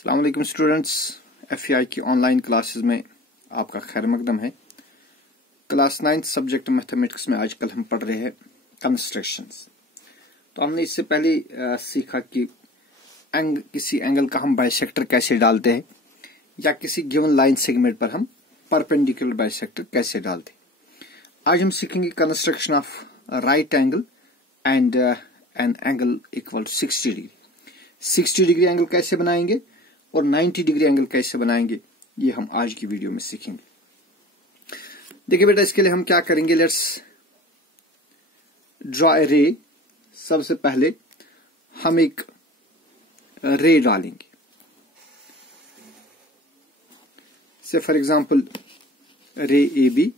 अस्सलाम वालेकुम students, FI की ऑनलाइन क्लासेस में आपका खैर मकदम है। क्लास 9 सब्जेक्ट मैथमेटिक्स में आजकल हम पढ़ रहे हैं कंस्ट्रक्शंस। तो हमने इससे पहले सीखा कि किसी एंगल का हम बाइसेक्टर कैसे डालते हैं या किसी गिवन लाइन सेगमेंट पर हम परपेंडिकुलर बाइसेक्टर कैसे डालते हैं। आज हम सीखेंगे construction of right angle and an angle equal to 60 degree. 60 degree angle कैसे बनाएंगे और 90 डिग्री एंगल कैसे बनाएंगे, ये हम आज की वीडियो में सीखेंगे। देखिए बेटा, इसके लिए हम क्या करेंगे, लेट्स ड्रॉ ए रे। सबसे पहले हम एक रे डालेंगे। से फॉर एग्जांपल रे ए बी,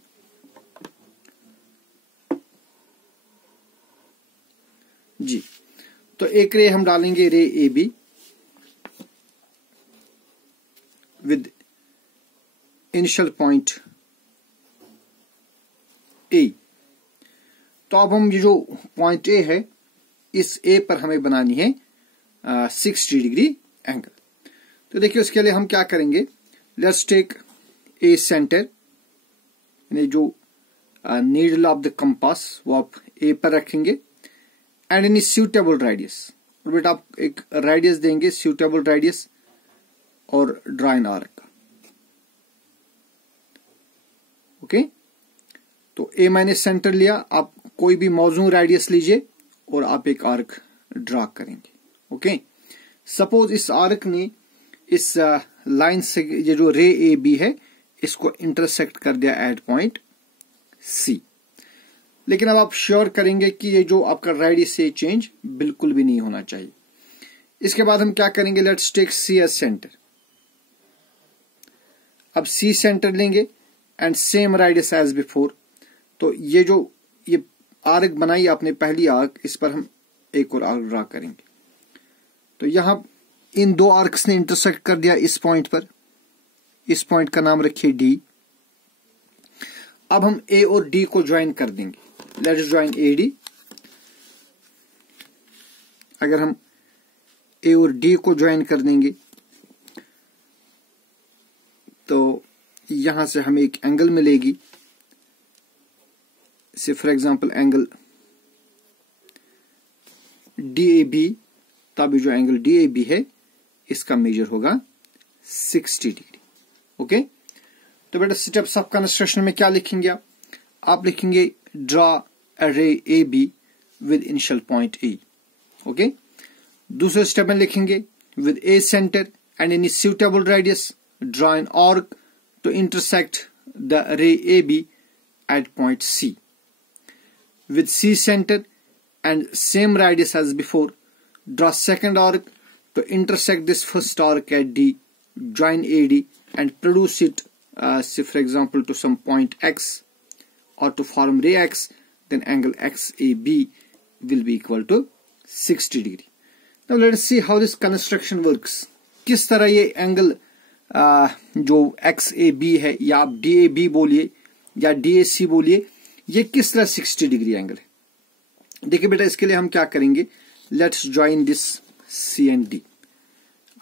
जी। तो एक रे हम डालेंगे रे A be with initial point A. तो अब हम ये जो पॉइंट ए है, इस ए पर हमें बनानी है 60 डिग्री एंगल। तो देखिए उसके लिए हम क्या करेंगे, लेट्स टेक ए सेंटर, यानी जो नीडल ऑफ द कंपास वो आप ए पर रखेंगे एंड एनी सूटेबल रेडियस। और बेटा आप एक रेडियस देंगे, सूटेबल रेडियस, और ड्रा एन आर्क। ओके, तो ए मैंने सेंटर लिया, आप कोई भी मौजूद रेडियस लीजिए और आप एक आर्क ड्रा करेंगे। ओके, सपोज इस आर्क ने इस लाइन से, ये जो रे ए बी है, इसको इंटरसेक्ट कर दिया एट पॉइंट सी। लेकिन अब आप श्योर करेंगे कि ये जो आपका रेडियस से चेंज बिल्कुल भी नहीं होना चाहिए। इसके बाद हम क्या करेंगे, let's take C as centre. अब सी सेंटर लेंगे and same radius as before. तो ये जो ये आर्क बनाई आपने पहली आर्क, इस पर हम एक और आर्क ड्रा करेंगे। तो यहां इन दो आर्क्स ने इंटरसेक्ट कर दिया इस पॉइंट पर। इस पॉइंट का नाम रखिए डी। अब हम ए और डी को ज्वाइन कर देंगे। Let's join A D. अगर हम ए और डी को ज्वाइन कर देंगे तो यहां से हमें एक एंगल मिलेगी। Say for example angle D A B. तब जो एंगल डी ए बी है, इसका मेजर होगा 60 डिग्री। ओके, तो बेटा स्टेप्स ऑफ कंस्ट्रक्शन में क्या लिखेंगे आप लिखेंगे ड्रॉ अ रे A be with initial point A. Okay, दूसरे स्टेप में लिखेंगे with A centre and any suitable radius draw an arc to intersect the ray AB at point C. With C center and same radius as before, draw second arc to intersect this first arc at D. Join AD and produce it, say for example to some point X, or to form ray X. Then angle XAB will be equal to 60 degree. Now let us see how this construction works. किस तरह ये angle जो x A B है, या आप D A B बोलिए या D A सी बोलिए, ये किस तरह 60 डिग्री एंगल है। देखिए बेटा, इसके लिए हम क्या करेंगे, let's join this C and D.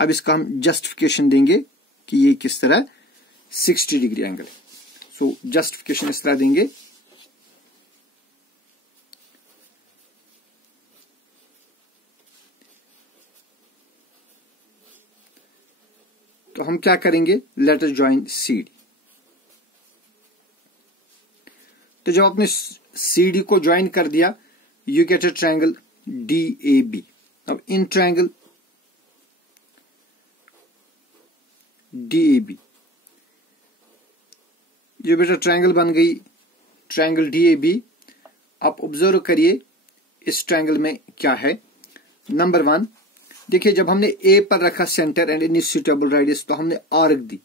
अब इसका हम जस्टिफिकेशन देंगे कि ये किस तरह 60 डिग्री एंगल है। सो जस्टिफिकेशन इस तरह देंगे, तो हम क्या करेंगे, let us join C D. तो जब आपने सी डी को ज्वाइन कर दिया, you get a triangle D A B. अब in triangle D A B, ये बेटा ट्रायंगल बन गई ट्रायंगल डी ए बी। आप ऑब्जर्व करिए इस ट्रायंगल में क्या है। नंबर 1, देखिए जब हमने ए पर रखा centre and any suitable radius, तो हमने आर्क दी।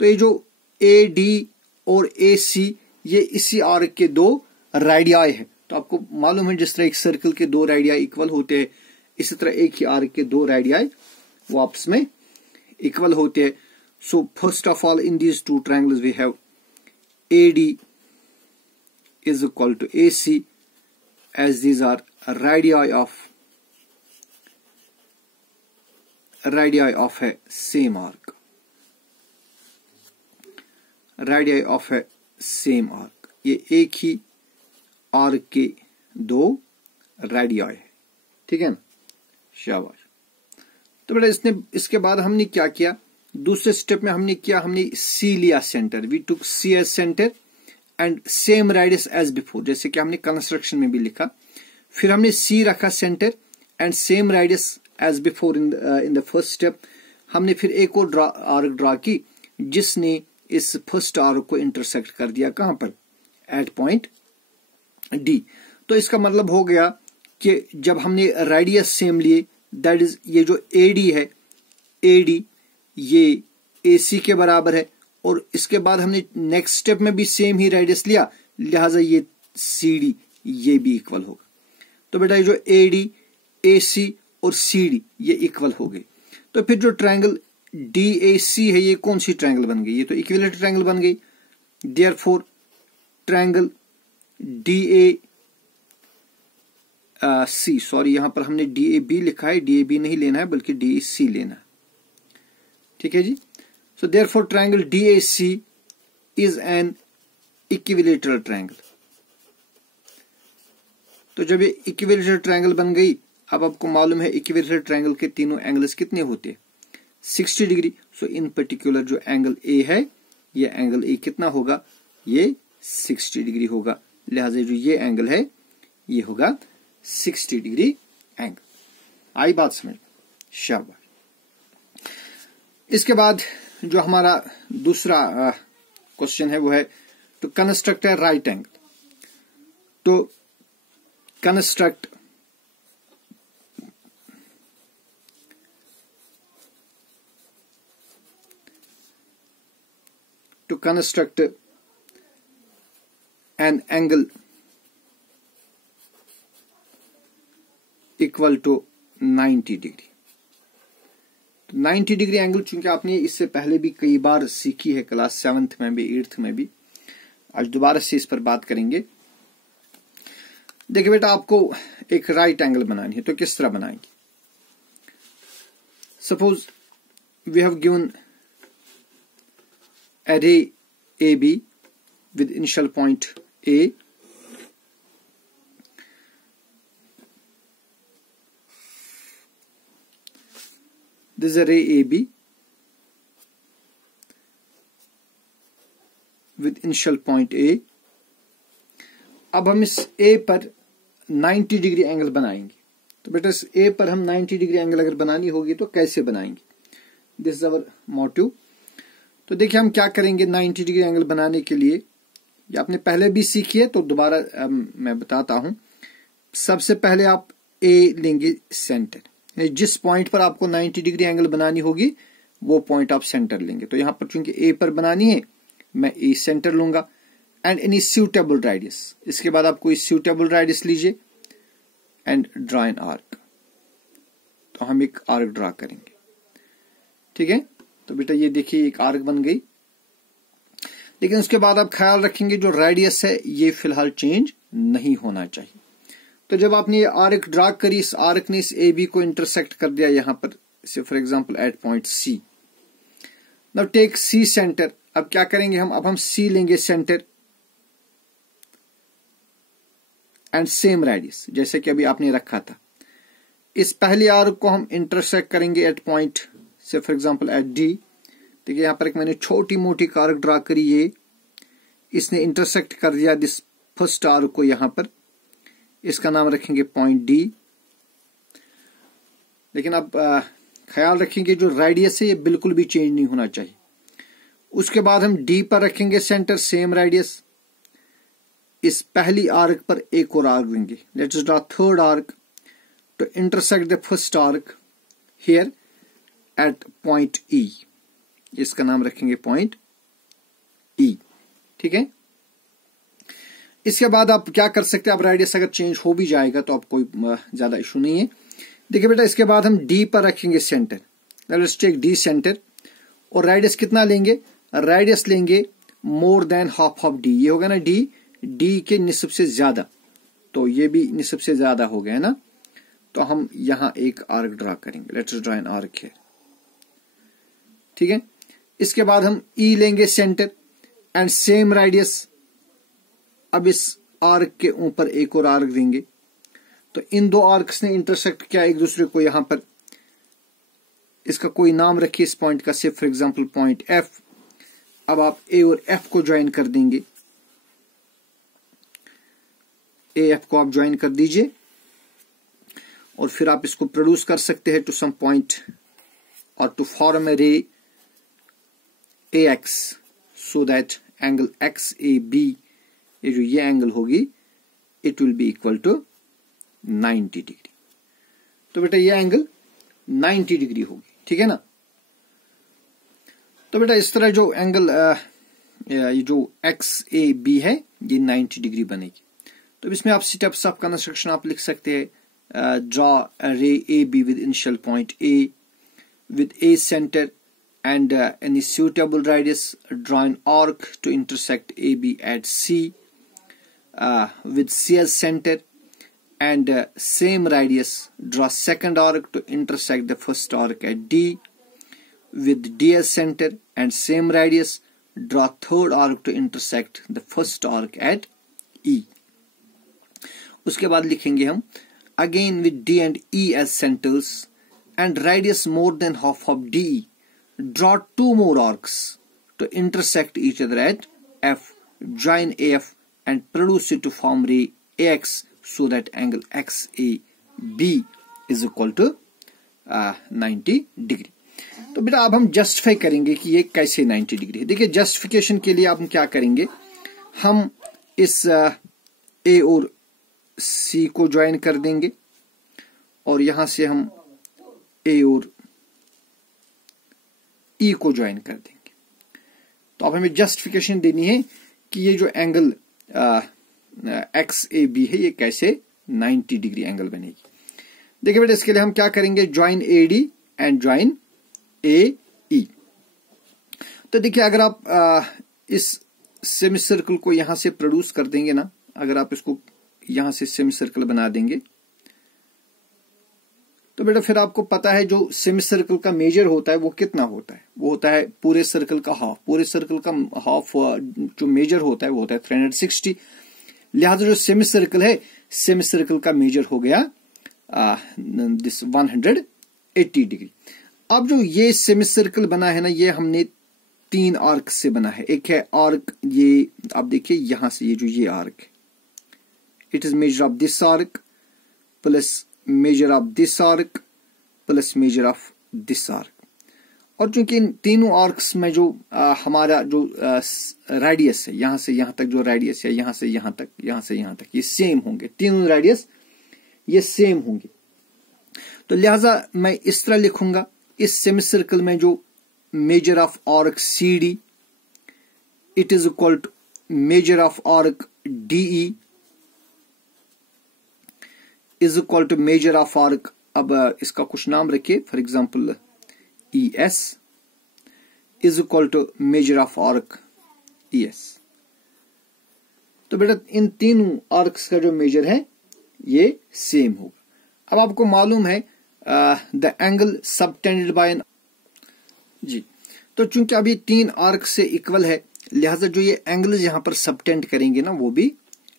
तो ये जो ए डी और ए सी, ये इसी आर्क के दो रेडियाई है। तो आपको मालूम है जिस तरह एक सर्कल के दो रेडियाई इक्वल होते हैं, इसी तरह एक ही आर्क के दो रेडियाई वो आपस में इक्वल होते हैं। So first of all in these two triangles we have A D is equal to A C, as these are radii of radii of a same arc. Radii of a same arc, ये एक ही arc के दो radii है, ठीक है ना, शाबाश। तो बेटा इसके बाद हमने क्या किया, दूसरे स्टेप में हमने सी लिया centre, we took C as centre and same radius as before, जैसे कि हमने कंस्ट्रक्शन में भी लिखा। फिर हमने सी रखा centre and same radius as before in the first step. हमने फिर एक और आर्क ड्रा की जिसने इस फर्स्ट आर्क को इंटरसेक्ट कर दिया, कहां पर, एट पॉइंट डी। तो इसका मतलब हो गया कि जब हमने रेडियस सेम लिए, दैट इज ये जो एडी है, एडी ये एसी के बराबर है, और इसके बाद हमने नेक्स्ट स्टेप में भी सेम ही रेडियस लिया, लिहाजा ये सीडी ये भी इक्वल होगा। तो बेटा ये जो एडी, एसी और सीडी ये इक्वल हो गए। तो फिर जो ट्रायंगल डीएसी है ये कौन सी ट्रायंगल बन गई, ये तो इक्विलेटरल ट्रायंगल बन गई। देयरफॉर ट्रायंगल डीए सी, सॉरी यहां पर हमने डीएबी लिखा है, डीएबी नहीं लेना है बल्कि डीएसी लेना है, ठीक है जी। So therefore triangle D A C is an equilateral triangle. तो जब ये इक्विलेटरल ट्रायंगल बन गई, अब आपको मालूम है इक्विलेटरल ट्रायंगल के तीनों एंगल्स कितने होते हैं, 60 डिग्री। सो इन पर्टिकुलर जो एंगल ए है, ये एंगल ए कितना होगा, ये 60 डिग्री होगा, लिहाजा जो ये एंगल है ये होगा 60 डिग्री एंगल। आई बात समझ, शाबाश। इसके बाद जो हमारा दूसरा क्वेश्चन है वो है to construct a right angle. तो construct an angle equal to 90 degree. तो 90 डिग्री एंगल चूंकि आपने इससे पहले भी कई बार सीखी है, क्लास 7th में भी 8th में भी, आज दोबारा से इस पर बात करेंगे। देखिए बेटा, आपको एक राइट एंगल बनानी है, तो किस तरह बनाएंगे। Suppose we have given array AB with initial point A, this is array AB with initial point A। अब हम इस A पर 90 डिग्री एंगल बनाएंगे। तो बेटा इस A पर हम 90 डिग्री एंगल अगर बनानी होगी तो कैसे बनाएंगे, दिस इज अवर मोटिव। तो देखिए हम क्या करेंगे 90 डिग्री एंगल बनाने के लिए, ये आपने पहले भी सीखी है तो दोबारा मैं बताता हूं। सबसे पहले आप ए लेंगे सेंटर, जिस पॉइंट पर आपको 90 डिग्री एंगल बनानी होगी वो पॉइंट आप सेंटर लेंगे। तो यहां पर चूंकि ए पर बनानी है मैं ए सेंटर लूंगा एंड एनी सूटेबल रेडियस। इसके बाद आप कोई सूटेबल रेडियस लीजिए एंड ड्रा एन आर्क। तो हम एक आर्क ड्रा करेंगे, ठीक है। तो बेटा ये देखिए एक आर्क बन गई, लेकिन उसके बाद आप ख्याल रखेंगे जो रेडियस है ये फिलहाल चेंज नहीं होना चाहिए। तो जब आपने ये आर्क ड्रा करी, इस आर्क ने इस ए बी को इंटरसेक्ट कर दिया यहां पर, say for example at point C. Now take C centre. अब क्या करेंगे हम, अब हम सी लेंगे सेंटर एंड सेम रेडियस जैसे कि अभी आपने रखा था। इस पहले आर्क को हम इंटरसेक्ट करेंगे एट पॉइंट से फॉर एग्जांपल एट डी। देखिए यहां पर एक मैंने छोटी मोटी आर्क ड्रा करी, ये इसने इंटरसेक्ट कर दिया दिस फर्स्ट आर्क को यहां पर, इसका नाम रखेंगे पॉइंट डी। लेकिन अब ख्याल रखेंगे जो रेडियस है ये बिल्कुल भी चेंज नहीं होना चाहिए। उसके बाद हम डी पर रखेंगे सेंटर, सेम रेडियस। इस पहली आर्क पर एक और आर्क लेंगे, let's draw third arc to intersect the first arc here at point E. इसका नाम रखेंगे पॉइंट ई, ठीक है। इसके बाद आप क्या कर सकते हैं, अब रेडियस अगर चेंज हो भी जाएगा तो आप कोई ज्यादा इशू नहीं है। देखिए बेटा इसके बाद हम डी पर रखेंगे centre, let's take D centre, और रेडियस कितना लेंगे, रेडियस लेंगे more than half of D. ये होगा ना डी, डी के निस्ब से ज्यादा, तो ये भी निस्ब से ज्यादा हो गया ना। तो हम यहां एक आर्क ड्रा करेंगे, let's draw an arc here. ठीक है। इसके बाद हम ई लेंगे सेंटर एंड सेम रेडियस। अब इस आर्क के ऊपर एक और आर्क देंगे, तो इन दो आर्क्स ने इंटरसेक्ट किया एक दूसरे को। यहां पर इसका कोई नाम रखिए इस पॉइंट का, से फॉर एग्जांपल पॉइंट एफ। अब आप ए और एफ को ज्वाइन कर देंगे, ए एफ को आप ज्वाइन कर दीजिए और फिर आप इसको प्रोड्यूस कर सकते हैं टू सम पॉइंट और to form a ray A X, so that angle X A B, ये जो ये एंगल होगी it will be equal to 90 degree. तो बेटा ये एंगल 90 डिग्री होगी, ठीक है ना। तो बेटा इस तरह जो एंगल ये जो एक्स ए बी है ये 90 डिग्री बनेगी। तो इसमें आप स्टेप्स ऑफ कंस्ट्रक्शन आप लिख सकते हैं, ड्रॉ रे A be with initial point A with A center and any suitable radius, draw an arc to intersect AB at C with C as center and same radius, draw second arc to intersect the first arc at D with D as center and same radius, draw third arc to intersect the first arc at E. उसके बाद लिखेंगे हम again with D and E as centers and radius more than half of D, draw two more arcs to intersect each other at F, join AF and produce it to form ray AX, so that angle XAB is equal to 90 degree. तो बेटा अब हम justify करेंगे कि ये कैसे 90 degree है। देखिए जस्टिफिकेशन के लिए आप क्या करेंगे, हम इस A और C को ज्वाइन कर देंगे और यहां से हम ए और ई को ज्वाइन कर देंगे। तो अब हमें जस्टिफिकेशन देनी है कि ये जो एंगल एक्स ए बी है ये कैसे 90 डिग्री एंगल बनेगी। देखिए बेटा इसके लिए हम क्या करेंगे, join A D and join A E. तो देखिए अगर आप इस सेमी सर्कल को यहां से प्रोड्यूस कर देंगे ना, अगर आप इसको यहां से सेमी सर्कल बना देंगे तो बेटा फिर आपको पता है जो सेमी सर्कल का मेजर होता है वो कितना होता है, वो होता है पूरे सर्कल का हाफ। पूरे सर्कल का हाफ जो मेजर होता है वो होता है 360। लिहाजा जो सेमी सर्कल है, सेमी सर्कल का मेजर हो गया दिस 180 डिग्री। अब जो ये सेमी सर्कल बना है ना, ये हमने 3 आर्क से बना है। एक है आर्क ये, आप देखिए यहां से ये जो ये आर्क है, it is measure of this arc plus measure of this arc plus measure of this arc. और चूंकि इन तीनों आर्क्स में जो हमारा जो रेडियस है, यहां से यहां तक जो रेडियस है, यहां से यहां तक, यहां से यहां तक, ये सेम होंगे, तीनों रेडियस ये सेम होंगे। तो लिहाजा मैं इस तरह लिखूंगा, इस सेमी सर्कल में जो measure of arc C D it is equal to measure of arc DE is equal to measure of arc, अब इसका कुछ नाम रखिए, for example E S is equal to measure of arc E S. तो बेटा इन तीनों arcs का जो मेजर है ये सेम होगा। अब आपको मालूम है the angle subtended by an, जी तो चूंकि अभी 3 आर्क से इक्वल है, लिहाजा जो ये एंगल्स यहां पर सबटेंड करेंगे ना वो भी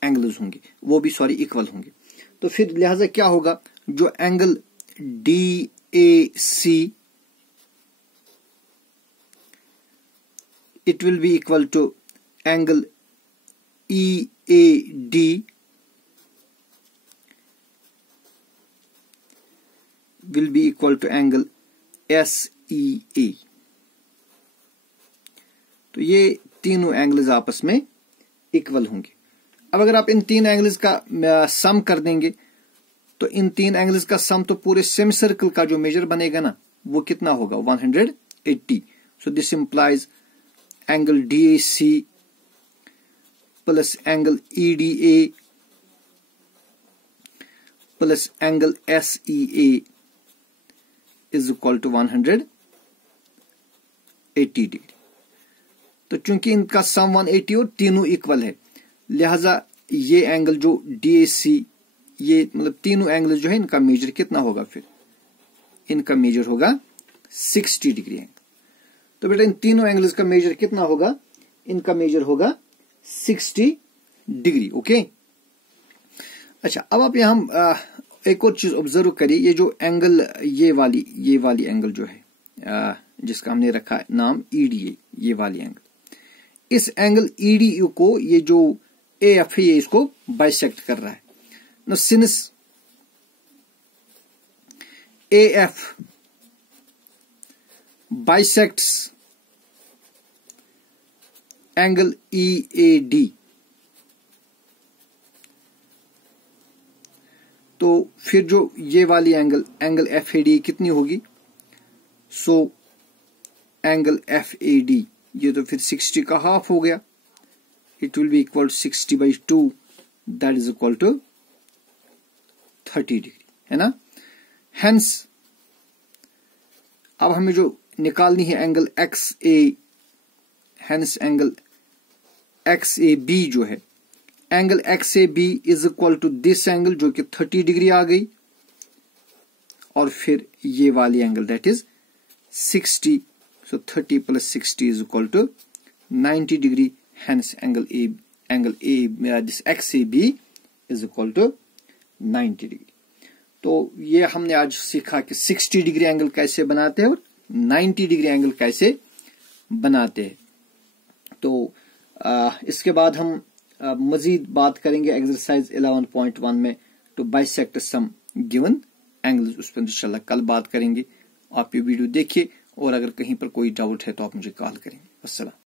एंगल्स होंगे, वो भी सॉरी इक्वल होंगे। तो फिर लिहाजा क्या होगा, जो angle D A C it will be equal to angle E A D will be equal to angle S E A. तो ये तीनों एंगल्स आपस में इक्वल होंगे। अब अगर आप इन 3 एंगल्स का सम कर देंगे तो इन 3 एंगल्स का सम तो पूरे सेमी सर्कल का जो मेजर बनेगा ना वो कितना होगा, 180। So this implies angle DAC plus angle EDA plus angle SEA is equal to 180 degree. तो चूंकि इनका सम 180 और तीनों इक्वल है, लिहाजा ये एंगल जो DAC, ये मतलब तीनों एंगल जो है इनका मेजर कितना होगा, फिर इनका मेजर होगा 60 डिग्री एंगल। तो बेटा इन तीनों एंगल्स का मेजर कितना होगा? इनका मेजर होगा 60 डिग्री। ओके, अच्छा अब आप यहां एक और चीज ऑब्जर्व करिए, ये जो एंगल ये वाली एंगल जो है जिसका हमने रखा है नाम ईडीए, ये वाली एंगल, इस एंगल ईडीयू को ये जो एएफ है ये इसको बाइसेक्ट कर रहा है। No since AF bisects angle EAD, तो फिर जो ये वाली एंगल एफएडी कितनी होगी? सो एंगल एफएडी ये तो फिर 60 का हाफ हो गया, it will be equal 60/2, that is equal to 30 degree, है ना। हेंस अब हमें जो निकालनी है angle X A, hence angle X A B जो है, angle X A B is equal to this angle जो कि 30 डिग्री आ गई, और फिर ये वाली angle that is 60, so 30 plus 60 is equal to 90 degree, hence angle A this XAB is equal to 90 degree। तो ये हमने आज सीखा कि 60 डिग्री एंगल कैसे बनाते हैं और 90 डिग्री एंगल कैसे बनाते हैं। तो इसके बाद हम मजीद बात करेंगे एक्सरसाइज 11.1 में to bisect some given angles, उस पर इंशाल्लाह कल बात करेंगे। आप ये वीडियो देखिए और अगर कहीं पर कोई डाउट है तो आप मुझे कॉल करें। अस्सलाम।